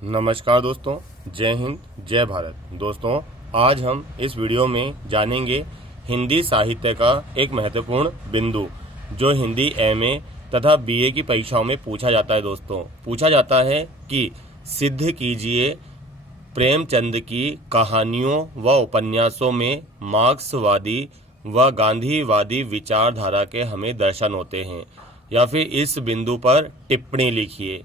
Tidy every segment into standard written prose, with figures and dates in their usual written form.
नमस्कार दोस्तों, जय हिंद जय भारत। दोस्तों, आज हम इस वीडियो में जानेंगे हिंदी साहित्य का एक महत्वपूर्ण बिंदु जो हिंदी एमए तथा बीए की परीक्षाओं में पूछा जाता है। दोस्तों, पूछा जाता है कि सिद्ध कीजिए प्रेमचंद की कहानियों व उपन्यासों में मार्क्सवादी व गांधीवादी विचारधारा के हमें दर्शन होते हैं, या फिर इस बिंदु पर टिप्पणी लिखिए।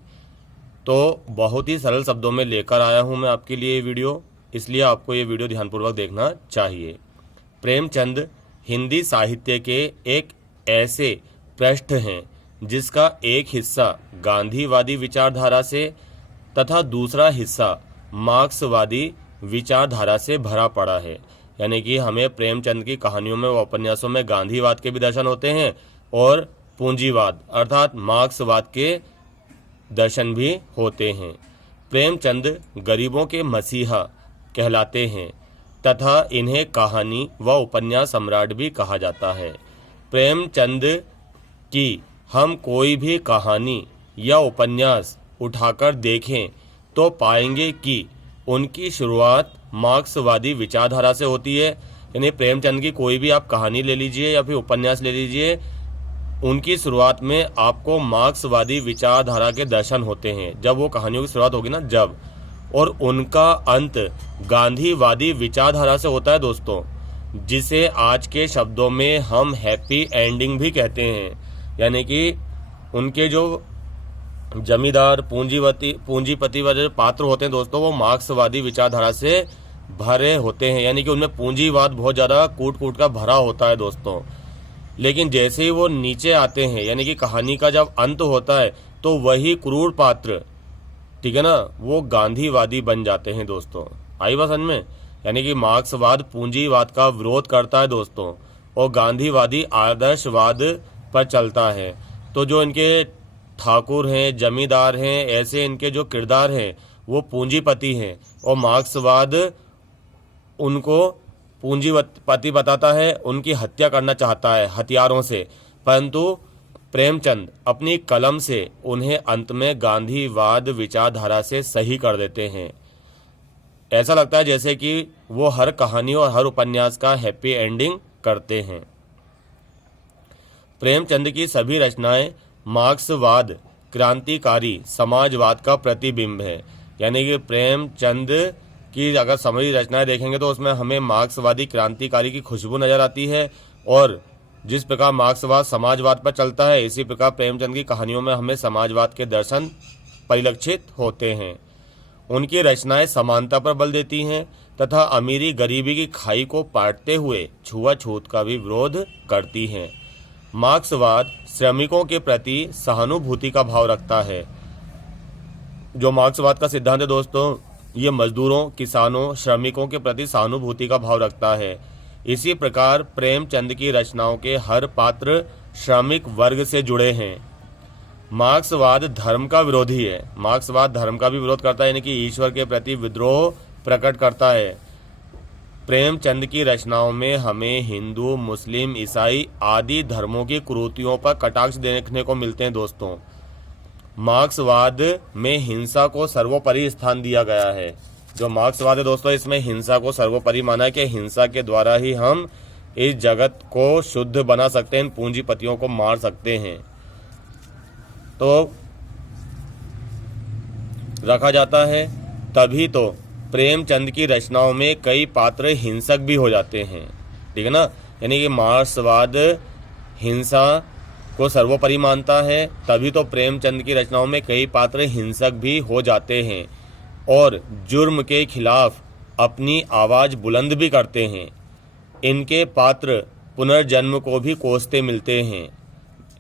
तो बहुत ही सरल शब्दों में लेकर आया हूं मैं आपके लिए ये वीडियो, इसलिए आपको ये वीडियो ध्यानपूर्वक देखना चाहिए। प्रेमचंद हिंदी साहित्य के एक ऐसे पृष्ठ हैं जिसका एक हिस्सा गांधीवादी विचारधारा से तथा दूसरा हिस्सा मार्क्सवादी विचारधारा से भरा पड़ा है। यानी कि हमें प्रेमचंद की कहानियों में व उपन्यासों में गांधीवाद के भी दर्शन होते हैं और पूंजीवाद अर्थात मार्क्सवाद के दर्शन भी होते हैं। प्रेमचंद गरीबों के मसीहा कहलाते हैं तथा इन्हें कहानी व उपन्यास सम्राट भी कहा जाता है। प्रेमचंद की हम कोई भी कहानी या उपन्यास उठाकर देखें तो पाएंगे कि उनकी शुरुआत मार्क्सवादी विचारधारा से होती है। यानी प्रेमचंद की कोई भी आप कहानी ले लीजिए या फिर उपन्यास ले लीजिए, उनकी शुरुआत में आपको मार्क्सवादी विचारधारा के दर्शन होते हैं जब वो कहानियों की शुरुआत होगी ना, जब, और उनका अंत गांधीवादी विचारधारा से होता है दोस्तों, जिसे आज के शब्दों में हम हैप्पी एंडिंग भी कहते हैं। यानी कि उनके जो जमींदार पूंजीपति वाले पात्र होते हैं दोस्तों, वो मार्क्सवादी विचारधारा से भरे होते हैं। यानी कि उनमें पूंजीवाद बहुत ज़्यादा कूट कूट का भरा होता है दोस्तों। लेकिन जैसे ही वो नीचे आते हैं, यानी कि कहानी का जब अंत होता है, तो वही क्रूर पात्र, ठीक है ना, वो गांधीवादी बन जाते हैं दोस्तों। आई बात समझ में? यानी कि मार्क्सवाद पूंजीवाद का विरोध करता है दोस्तों और गांधीवादी आदर्शवाद पर चलता है। तो जो इनके ठाकुर हैं, जमींदार हैं, ऐसे इनके जो किरदार हैं वो पूंजीपति हैं और मार्क्सवाद उनको पूंजीपति बताता है, उनकी हत्या करना चाहता है हथियारों से, परंतु प्रेमचंद अपनी कलम से उन्हें अंत में गांधीवाद विचारधारा से सही कर देते हैं। ऐसा लगता है जैसे कि वो हर कहानी और हर उपन्यास का हैप्पी एंडिंग करते हैं। प्रेमचंद की सभी रचनाएं मार्क्सवाद, क्रांतिकारी समाजवाद का प्रतिबिंब है। यानी कि प्रेमचंद कि अगर समरी रचनाएं देखेंगे तो उसमें हमें मार्क्सवादी क्रांतिकारी की खुशबू नजर आती है, और जिस प्रकार मार्क्सवाद समाजवाद पर चलता है, इसी प्रकार प्रेमचंद की कहानियों में हमें समाजवाद के दर्शन परिलक्षित होते हैं। उनकी रचनाएं समानता पर बल देती हैं तथा अमीरी गरीबी की खाई को पाटते हुए छुआछूत का भी विरोध करती हैं। मार्क्सवाद श्रमिकों के प्रति सहानुभूति का भाव रखता है। जो मार्क्सवाद का सिद्धांत है दोस्तों, ये मजदूरों, किसानों, श्रमिकों के प्रति सहानुभूति का भाव रखता है। इसी प्रकार प्रेमचंद की रचनाओं के हर पात्र श्रमिक वर्ग से जुड़े हैं। मार्क्सवाद धर्म का विरोधी है। मार्क्सवाद धर्म का भी विरोध करता है, यानी कि ईश्वर के प्रति विद्रोह प्रकट करता है। प्रेमचंद की रचनाओं में हमें हिंदू, मुस्लिम, ईसाई आदि धर्मों की कुरीतियों पर कटाक्ष देखने को मिलते हैं दोस्तों। मार्क्सवाद में हिंसा को सर्वोपरि स्थान दिया गया है। जो मार्क्सवाद है दोस्तों, इसमें हिंसा को सर्वोपरि माना है कि हिंसा के द्वारा ही हम इस जगत को शुद्ध बना सकते हैं, इन पूंजीपतियों को मार सकते हैं। तो रखा जाता है, तभी तो प्रेमचंद की रचनाओं में कई पात्र हिंसक भी हो जाते हैं, ठीक है ना। यानी कि मार्क्सवाद हिंसा को सर्वोपरि मानता है, तभी तो प्रेमचंद की रचनाओं में कई पात्र हिंसक भी हो जाते हैं और जुर्म के खिलाफ अपनी आवाज़ बुलंद भी करते हैं। इनके पात्र पुनर्जन्म को भी कोसते मिलते हैं।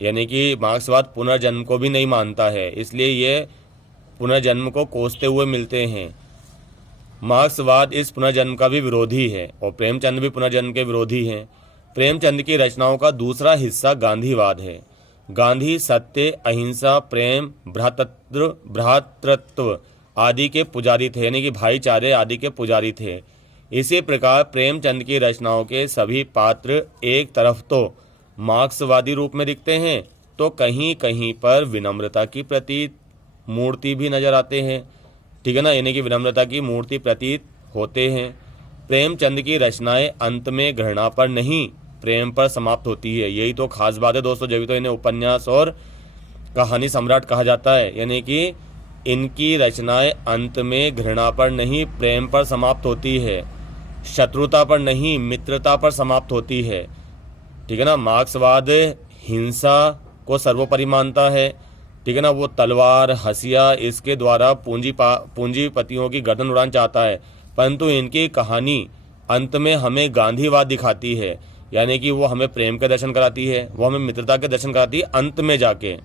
यानी कि मार्क्सवाद पुनर्जन्म को भी नहीं मानता है, इसलिए ये पुनर्जन्म को कोसते हुए मिलते हैं। मार्क्सवाद इस पुनर्जन्म का भी विरोधी है और प्रेमचंद भी पुनर्जन्म के विरोधी हैं। प्रेमचंद की रचनाओं का दूसरा हिस्सा गांधीवाद है। गांधी सत्य, अहिंसा, प्रेम, भ्रातृत्व आदि के पुजारी थे, यानी कि भाईचारे आदि के पुजारी थे। इसी प्रकार प्रेमचंद की रचनाओं के सभी पात्र एक तरफ तो मार्क्सवादी रूप में दिखते हैं, तो कहीं कहीं पर विनम्रता की प्रतीक मूर्ति भी नजर आते हैं। ठीक है ना, यानी कि विनम्रता की मूर्ति प्रतीत होते हैं। प्रेमचंद की रचनाएं अंत में घृणा पर नहीं, प्रेम पर समाप्त होती है। यही तो खास बात है दोस्तों, जब तो इन्हें उपन्यास और कहानी सम्राट कहा जाता है। यानी कि इनकी रचनाएं अंत में घृणा पर नहीं, प्रेम पर समाप्त होती है, शत्रुता पर नहीं, मित्रता पर समाप्त होती है। ठीक है ना, मार्क्सवाद हिंसा को सर्वोपरि मानता है। ठीक है ना, वो तलवार, हसिया, इसके द्वारा पूंजीपतियों की गर्दन उड़ाना चाहता है। परंतु इनकी कहानी अंत में हमें गांधीवाद दिखाती है, यानी कि वो हमें प्रेम के दर्शन कराती है, वो हमें मित्रता के दर्शन कराती है अंत में जाके।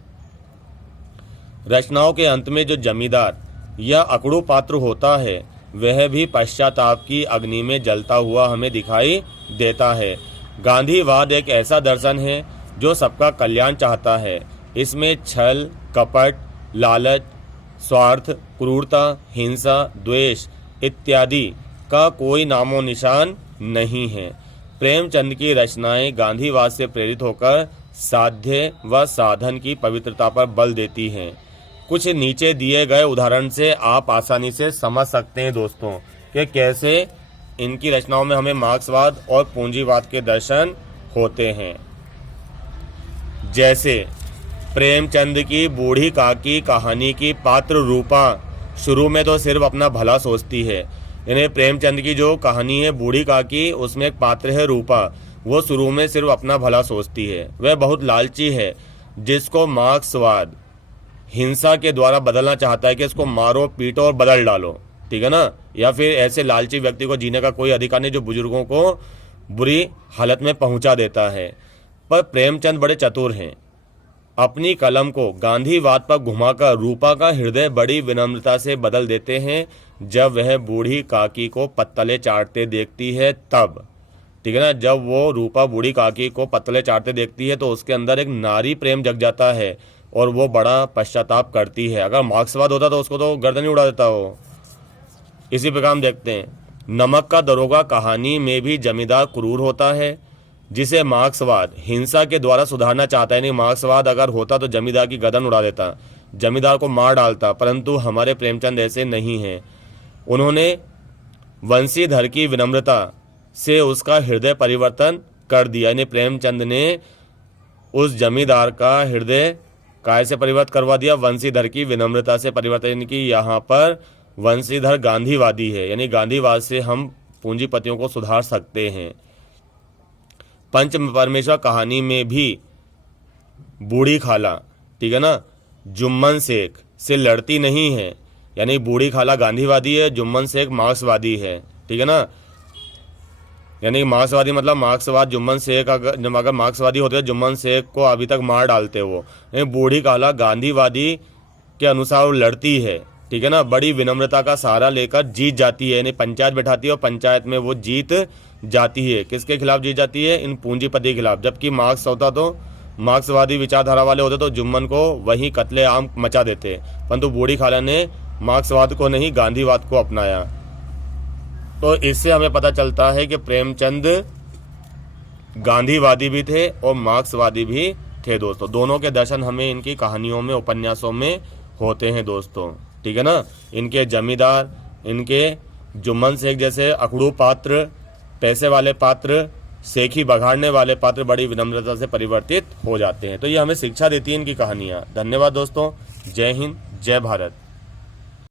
रचनाओं के अंत में जो जमींदार या अकड़ू पात्र होता है वह भी पश्चाताप की अग्नि में जलता हुआ हमें दिखाई देता है। गांधीवाद एक ऐसा दर्शन है जो सबका कल्याण चाहता है। इसमें छल, कपट, लालच, स्वार्थ, क्रूरता, हिंसा, द्वेष इत्यादि का कोई नामो निशान नहीं है। प्रेमचंद की रचनाएं गांधीवाद से प्रेरित होकर साध्य व साधन की पवित्रता पर बल देती हैं। कुछ नीचे दिए गए उदाहरण से आप आसानी से समझ सकते हैं दोस्तों कि कैसे इनकी रचनाओं में हमें मार्क्सवाद और पूंजीवाद के दर्शन होते हैं। जैसे प्रेमचंद की बूढ़ी काकी कहानी की पात्र रूपा शुरू में तो सिर्फ अपना भला सोचती है। यानी प्रेमचंद की जो कहानी है बूढ़ी काकी, उसमें एक पात्र है रूपा, वो शुरू में सिर्फ अपना भला सोचती है। वह बहुत लालची है जिसको मार्क्सवाद हिंसा के द्वारा बदलना चाहता है कि इसको मारो, पीटो और बदल डालो। ठीक है ना, या फिर ऐसे लालची व्यक्ति को जीने का कोई अधिकार नहीं जो बुजुर्गों को बुरी हालत में पहुंचा देता है। पर प्रेमचंद बड़े चतुर हैं, अपनी कलम को गांधीवाद पर घुमाकर रूपा का हृदय बड़ी विनम्रता से बदल देते हैं। जब वह बूढ़ी काकी को पत्तले चाटते देखती है तब, ठीक है ना, जब वो रूपा बूढ़ी काकी को पत्तले चाटते देखती है तो उसके अंदर एक नारी प्रेम जग जाता है और वो बड़ा पश्चाताप करती है। अगर मार्क्सवाद होता तो उसको तो गर्दन ही उड़ा देता हो। इसी प्रकार हम देखते हैं नमक का दरोगा कहानी में भी जमींदार क्रूर होता है जिसे मार्क्सवाद हिंसा के द्वारा सुधारना चाहता है। नहीं, मार्क्सवाद अगर होता तो जमींदार की गर्दन उड़ा देता, जमींदार को मार डालता, परंतु हमारे प्रेमचंद ऐसे नहीं हैं। उन्होंने वंशीधर की विनम्रता से उसका हृदय परिवर्तन कर दिया। यानी प्रेमचंद ने उस जमींदार का हृदय काय से परिवर्तन करवा दिया, वंशीधर की विनम्रता से परिवर्तन। यानी कि यहाँ पर वंशीधर गांधीवादी है, यानी गांधीवाद से हम पूंजीपतियों को सुधार सकते हैं। पंच परमेश्वर कहानी में भी बूढ़ी खाला, ठीक है ना, जुम्मन शेख से लड़ती नहीं है। यानी बूढ़ी खाला गांधीवादी है, जुम्मन शेख मार्क्सवादी है। ठीक है ना, यानी मार्क्सवादी मतलब मार्क्सवाद, जुम्मन शेख अगर मार्क्सवादी होते जुम्मन शेख को अभी तक मार डालते वो। बूढ़ी खाला गांधीवादी के अनुसार वो लड़ती है। ठीक है ना, बड़ी विनम्रता का सहारा लेकर जीत जाती है। यानी पंचायत बैठाती है और पंचायत में वो जीत जाती है। किसके खिलाफ जीत जाती है? इन पूंजीपति के खिलाफ। जबकि मार्क्स होता तो मार्क्सवादी विचारधारा वाले होते तो जुम्मन को वही कत्ले आम मचा देते, परंतु बूढ़ी खाला ने मार्क्सवाद को नहीं गांधीवाद को अपनाया। तो इससे हमें पता चलता है कि प्रेमचंद गांधीवादी भी थे और मार्क्सवादी भी थे दोस्तों। दोनों के दर्शन हमें इनकी कहानियों में, उपन्यासों में होते हैं दोस्तों। ठीक है ना, इनके जमींदार, इनके जुम्मन शेख जैसे अकड़ू पात्र, पैसे वाले पात्र, शेखी बघाड़ने वाले पात्र बड़ी विनम्रता से परिवर्तित हो जाते हैं। तो ये हमें शिक्षा देती है इनकी कहानियाँ। धन्यवाद दोस्तों। जय हिंद, जय भारत।